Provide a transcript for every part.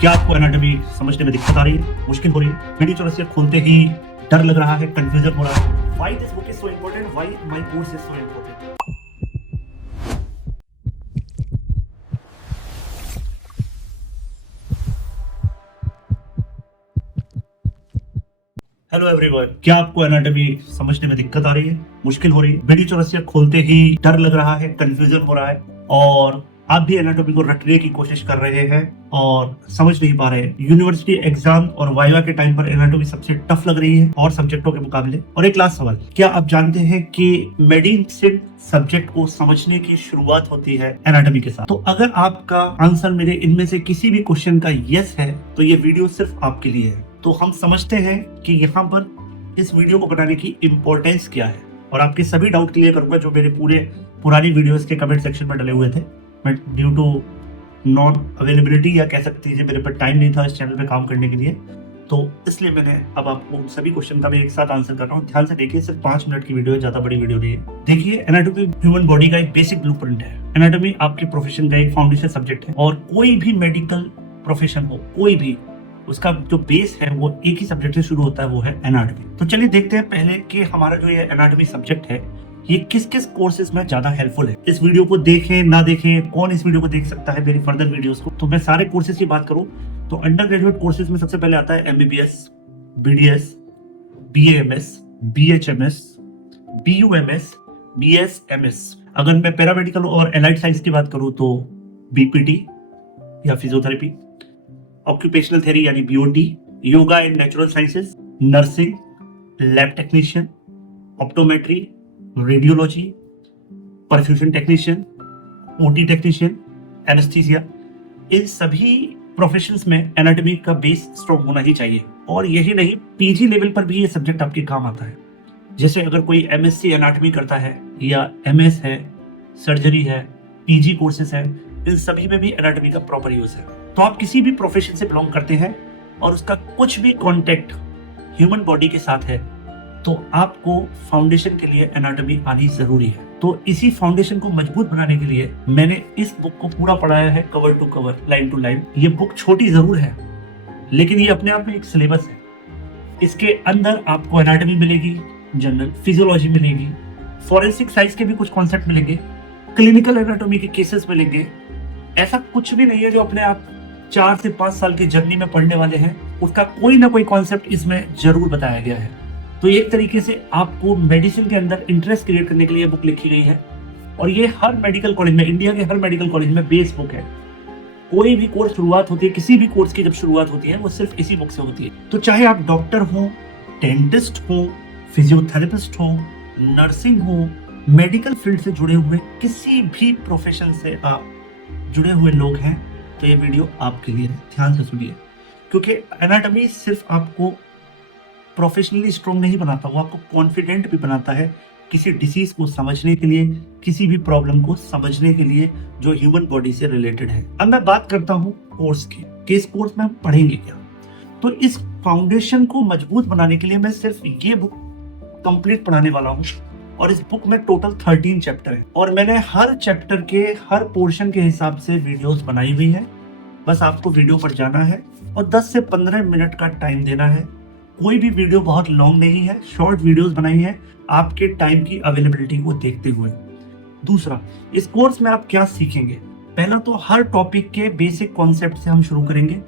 क्या आपको एनाटॉमी समझने में दिक्कत आ रही है, मुश्किल हो रही है, बीडी चौरसिया खोलते ही डर लग रहा है, कंफ्यूजन हो रहा है? Why this book is so important, why my course is so important? Hello everyone, क्या आपको एनाटॉमी समझने में दिक्कत आ रही है, मुश्किल हो रही है, बीडी चौरसिया खोलते ही डर लग रहा है, कंफ्यूजन हो रहा है और आप भी एनाटॉमी को रटने की कोशिश कर रहे हैं और समझ नहीं पा रहे हैं? यूनिवर्सिटी एग्जाम और वाइवा के टाइम पर एनाटॉमी सबसे टफ लग रही है और सब्जेक्टों के मुकाबले। और एक लास्ट सवाल, क्या आप जानते हैं कि मेडिसिन सब्जेक्ट को समझने की शुरुआत होती है एनाटॉमी के साथ? तो अगर आपका आंसर मेरे इनमें से किसी भी क्वेश्चन का यस है तो ये वीडियो सिर्फ आपके लिए है। तो हम समझते हैं कि यहाँ पर इस वीडियो को बनाने की इम्पोर्टेंस क्या है और आपके सभी डाउट क्लियर करूंगा जो मेरे पुरानी वीडियोस के कमेंट सेक्शन में डले हुए थे। But due to not availability या कह सकते हैं मेरे पर टाइम नहीं था इस चैनल पे काम करने के लिए, तो इसलिए मैंने अब आपको सभी क्वेश्चन का मैं एक साथ आंसर कर रहा हूँ। ध्यान से देखिए, सिर्फ 5 मिनट की वीडियो है, ज्यादा बड़ी वीडियो नहीं है। देखिए, एनाटॉमी ह्यूमन बॉडी का एक बेसिक ब्लूप्रिंट है। एनाटॉमी आपके प्रोफेशन का एक फाउंडेशन सब्जेक्ट है और कोई भी मेडिकल प्रोफेशन हो, कोई भी, उसका जो बेस है वो एक ही सब्जेक्ट से शुरू होता है, वो है एनाटॉमी। तो चलिए देखते हैं पहले कि हमारा जो ये एनाटॉमी सब्जेक्ट है ये किस किस कोर्सेज में ज्यादा हेल्पफुल है। इस वीडियो को देखें ना देखें, कौन इस वीडियो को देख सकता है, मेरी फर्दर वीडियोस को। तो मैं सारे कोर्सेज की बात करूं तो अंडर ग्रेजुएट कोर्सेज में सबसे पहले आता है MBBS, BDS, BAMS, BHMS, BUMS, BSMS। अगर मैं पैरामेडिकल और एलाइड साइंस की बात करूं तो BPT या फिजियोथेरेपी, ऑक्यूपेशनल थेरेपी यानी BOT, yoga and natural sciences, nursing, lab technician, optometry, radiology, perfusion technician, OT technician, anaesthesia, इन सभी प्रोफेशंस में एनाटॉमी का बेस स्ट्रॉन्ग होना ही चाहिए। और यही नहीं, PG लेवल पर भी ये सब्जेक्ट आपके काम आता है। जैसे अगर कोई MSc एनाटॉमी करता है या MS है, सर्जरी है, PG कोर्सेज है, इन सभी में भी एनाटॉमी का प्रॉपर यूज है। तो आप किसी भी प्रोफेशन से बिलोंग करते हैं और उसका कुछ भी कॉन्टेक्ट ह्यूमन बॉडी के साथ है तो आपको फाउंडेशन के लिए एनाटॉमी आनी जरूरी है। तो इसी फाउंडेशन को मजबूत बनाने के लिए मैंने इस बुक को पूरा पढ़ाया है, cover to cover, line to line. ये बुक छोटी जरूर है लेकिन ये अपने आप में एक सिलेबस है। इसके अंदर आपको एनाटॉमी मिलेगी, जनरल फिजियोलॉजी मिलेगी, फॉरेंसिक साइंस के भी कुछ कॉन्सेप्ट मिलेंगे, क्लिनिकल एनाटॉमी के केसेस मिलेंगे। ऐसा कुछ भी नहीं है जो अपने आप 4 से 5 साल की जर्नी में पढ़ने वाले हैं, उसका कोई ना कोई कॉन्सेप्ट इसमें जरूर बताया गया है। तो एक तरीके से आपको मेडिसिन के अंदर इंटरेस्ट क्रिएट करने के लिए बुक लिखी गई है और ये हर मेडिकल कॉलेज में, इंडिया के हर मेडिकल कॉलेज में बेस बुक है। कोई भी कोर्स शुरुआत होती है, किसी भी कोर्स की जब शुरुआत होती है वो सिर्फ इसी बुक से होती है। तो चाहे आप डॉक्टर हो, डेंटिस्ट हो, फिजियोथेरेपिस्ट हो, नर्सिंग हो, मेडिकल फील्ड से जुड़े हुए किसी भी प्रोफेशन से आप जुड़े हुए लोग हैं तो ये वीडियो आपके लिए है। ध्यान से सुनिए, क्योंकि एनाटॉमी सिर्फ आपको प्रोफेशनली स्ट्रॉन्ग नहीं बनाता, वो आपको कॉन्फिडेंट भी बनाता है किसी डिसीज को समझने के लिए, किसी भी प्रॉब्लम को समझने के लिए जो ह्यूमन बॉडी से रिलेटेड है। अब मैं बात करता हूँ कोर्स की कि इस कोर्स में हम पढ़ेंगे क्या। तो इस फाउंडेशन को मजबूत बनाने के लिए मैं सिर्फ ये बुक कंप्लीट पढ़ाने वाला हूँ और इस बुक में टोटल 13 चैप्टर है और मैंने हर चैप्टर के हर पोर्शन के हिसाब से वीडियोस बनाई हुई है। बस आपको वीडियो पर जाना है और 10 से 15 मिनट का टाइम देना है। कोई भी वीडियो बहुत लॉन्ग नहीं है, शॉर्ट वीडियोस बनाई है आपके टाइम की अवेलेबिलिटी को देखते हुए। दूसरा, इस कोर्स में आप क्या सीखेंगे? पहला तो हर टॉपिक के बेसिक कॉन्सेप्ट से हम शुरू करेंगे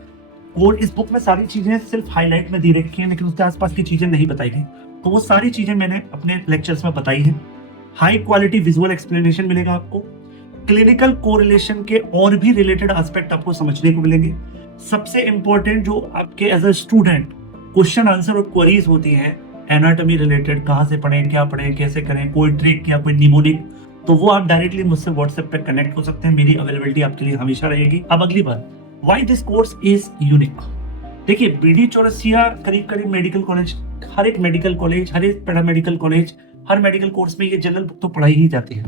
और इस बुक में सारी चीजें सिर्फ हाईलाइट में दी रखी हैं लेकिन उसके आसपास की चीजें नहीं बताई गई, तो वो सारी चीजें मैंने अपने लेक्चर्स में बताई हैं। हाई क्वालिटी विजुअल एक्सप्लेनेशन मिलेगा आपको, क्लिनिकल कोरिलेशन के और भी रिलेटेड एस्पेक्ट आपको समझने को मिलेंगे। सबसे इंपॉर्टेंट जो आपके as a student question answer और क्वेरीज होती हैं एनाटॉमी रिलेटेड, कहाँ से पढ़ें, क्या पढ़ें, कैसे करें, कोई ट्रिक या कोई निमोनिक, तो वो आप डायरेक्टली मुझसे व्हाट्सएप पे कनेक्ट हो सकते हैं। मेरी अवेलेबिलिटी आपके लिए हमेशा रहेगी। अब अगली बात, why this course is unique. देखिए, बीडी चौरसिया करीब करीब मेडिकल कॉलेज, हर एक मेडिकल कॉलेज, हर एक पैरामेडिकल कॉलेज, हर मेडिकल कोर्स में ये जनरल बुक तो पढ़ाई ही जाती है।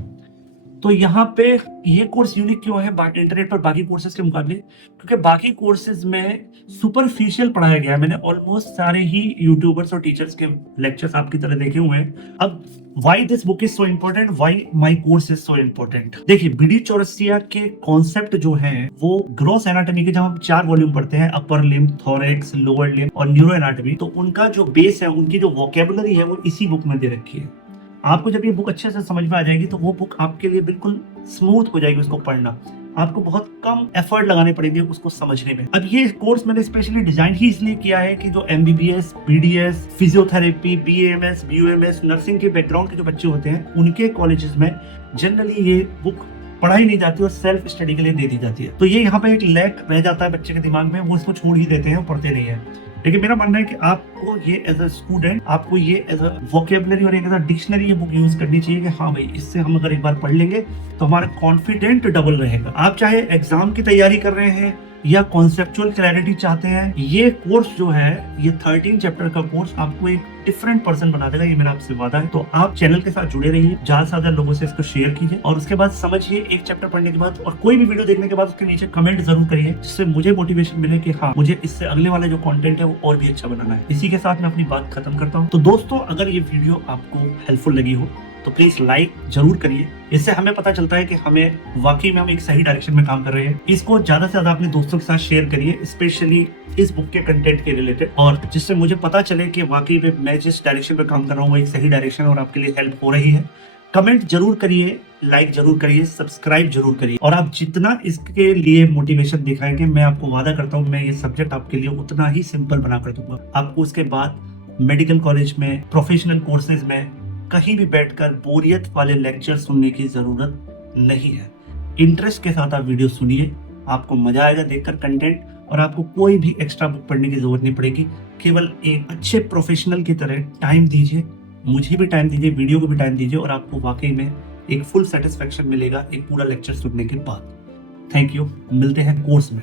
तो यहाँ पे ये कोर्स यूनिक क्यों है इंटरनेट पर बाकी कोर्सेज के मुकाबले? क्योंकि बाकी कोर्सेज में सुपरफिशियल पढ़ाया गया है। मैंने ऑलमोस्ट सारे ही यूट्यूबर्स और टीचर्स के लेक्चर्स आपकी तरह देखे हुए हैं। अब why this book is so important, why my course is so important. देखिए, बीडी चौरसिया के कॉन्सेप्ट जो है वो ग्रॉस एनाटॉमी के जब हम 4 वॉल्यूम पढ़ते हैं, upper limb, thorax, lower limb और न्यूरो एनाटॉमी, तो उनका जो बेस है, उनकी जो वोकेबुलरी है वो इसी बुक में दे रखी है। आपको जब ये बुक अच्छे से समझ में आ जाएगी तो वो बुक आपके लिए बिल्कुल स्मूथ हो जाएगी उसको पढ़ना। आपको बहुत कम एफर्ट लगाने पड़ेंगे उसको समझने में। अब ये कोर्स मैंने स्पेशली डिजाइन ही इसलिए किया है कि जो MBBS, BDS, physiotherapy, BMS, BUMS, nursing के बैकग्राउंड के जो बच्चे होते हैं, उनके कॉलेजेस में जनरली ये बुक पढ़ाई नहीं जाती और सेल्फ स्टडी के लिए दे दी जाती है। तो ये यहाँ पे एक लैक रह जाता है बच्चे के दिमाग में, वो इसको छोड़ ही देते हैं और पढ़ते नहीं है। लेकिन मेरा मानना है कि आपको ये एज अ स्टूडेंट, आपको ये एज अ वोकेबुलरी और एक एज अ डिक्शनरी ये बुक यूज करनी चाहिए कि हाँ भाई, इससे हम अगर एक बार पढ़ लेंगे तो हमारा कॉन्फिडेंट डबल रहेगा। आप चाहे एग्जाम की तैयारी कर रहे हैं या कॉन्सेप्चुअल क्लैरिटी चाहते हैं, ये कोर्स जो है, ये 13 चैप्टर का कोर्स आपको एक डिफरेंट पर्सन बना देगा, ये मेरा आपसे वादा है। तो आप चैनल के साथ जुड़े रहिए, ज्यादा से ज्यादा लोगों से इसको शेयर कीजिए और उसके बाद समझिए एक चैप्टर पढ़ने के बाद, और कोई भी वीडियो देखने के बाद उसके नीचे कमेंट जरूर करिए, जिससे मुझे मोटिवेशन मिले कि हाँ, मुझे इससे अगले वाले जो कंटेंट है वो और भी अच्छा बनाना है। इसी के साथ मैं अपनी बात खत्म करता हूँ। तो दोस्तों, अगर ये वीडियो आपको हेल्पफुल लगी हो तो प्लीज लाइक जरूर करिए। इससे हमें पता चलता है कि हमें वाकई में हम एक सही डायरेक्शन में काम कर रहे हैं। इसको ज्यादा से ज्यादा अपने दोस्तों के साथ शेयर करिए, स्पेशली इस बुक के कंटेंट के रिलेटेड, और जिससे मुझे पता चले कि वाकई में मैं जिस डायरेक्शन में काम कर रहा हूँ वो एक सही डायरेक्शन और आपके लिए हेल्प हो रही है। कमेंट जरूर करिए, लाइक जरूर करिए, सब्सक्राइब जरूर करिए, और आप जितना इसके लिए मोटिवेशन दिखाएंगे, मैं आपको वादा करता हूँ, मैं ये सब्जेक्ट आपके लिए उतना ही सिंपल बना कर दूंगा। आपको उसके बाद मेडिकल कॉलेज में, प्रोफेशनल कोर्सेज में कहीं भी बैठकर बोरियत वाले लेक्चर सुनने की जरूरत नहीं है। इंटरेस्ट के साथ आप वीडियो सुनिए, आपको मजा आएगा देखकर कंटेंट, और आपको कोई भी एक्स्ट्रा बुक पढ़ने की जरूरत नहीं पड़ेगी। केवल एक अच्छे प्रोफेशनल की तरह टाइम दीजिए, मुझे भी टाइम दीजिए, वीडियो को भी टाइम दीजिए, और आपको वाकई में एक फुल सेटिस्फेक्शन मिलेगा एक पूरा लेक्चर सुनने के बाद। थैंक यू, मिलते हैं कोर्स में।